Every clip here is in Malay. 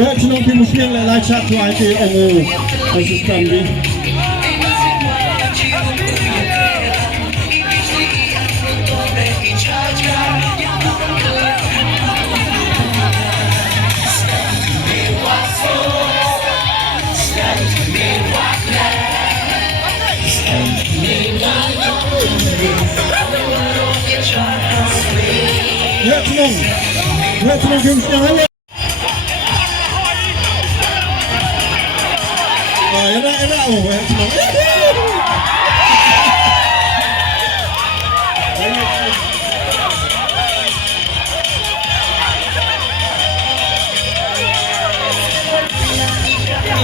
และชนงพิมพ์เสียงและลายชาติวายที่องค์อัศจรรย์ดีและชนงพิมพ์เสียงและenak oh senang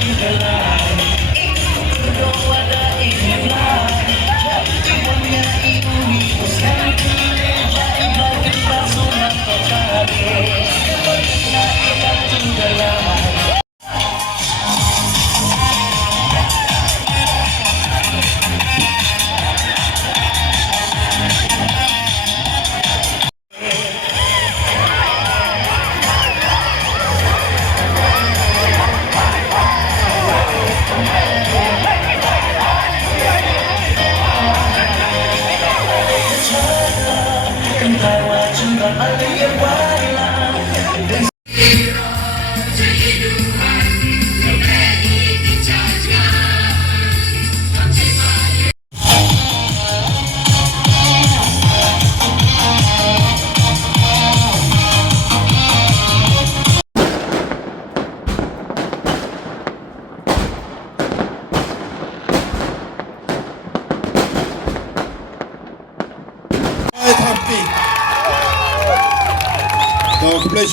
Kepala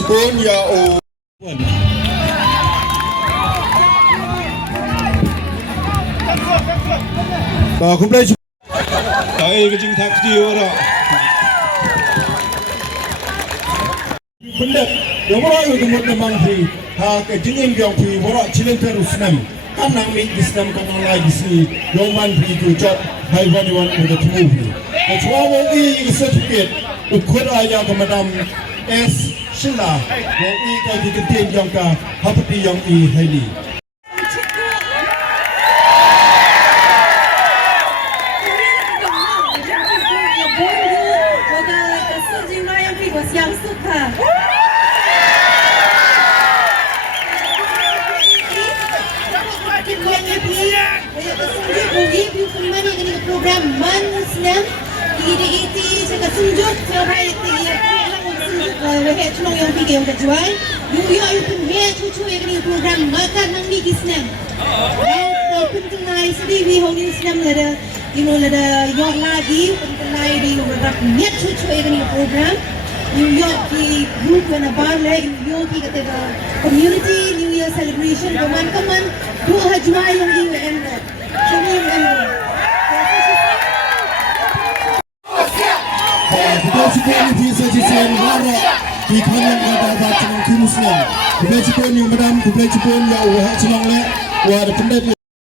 pun ya oh kepala ay kecing tak dia orang benda yang orang itu memang fi ha kecing yang fi orang cilen terusnam kan nang mi Islam kan lagi si yang man fi tu job haiwan wan untuk movie kecuali mungkin certificate ukur ayah kemadam S Sila yang i kau diketin yang ka hapati yang i heli. Yang suka. Program Man Islam di jaga sunjuk sampai Chulong yang pergi yang terjual, you pun dia cucu yang ni program makan nang ni Islam. Dan penting nai sedih we hong Islam lada, lada yang lagi penting nai di berak niat cucu yang ni program. New York di group yang abar lagi New York di kata community New Year celebration kaman dua hajwai yang di end. Kami yang kita sekarang di sesi warna di kanan ada bacaan Muslim. Kita sekarang yang madam, kita sekarang yang wah senang le, wah pendek.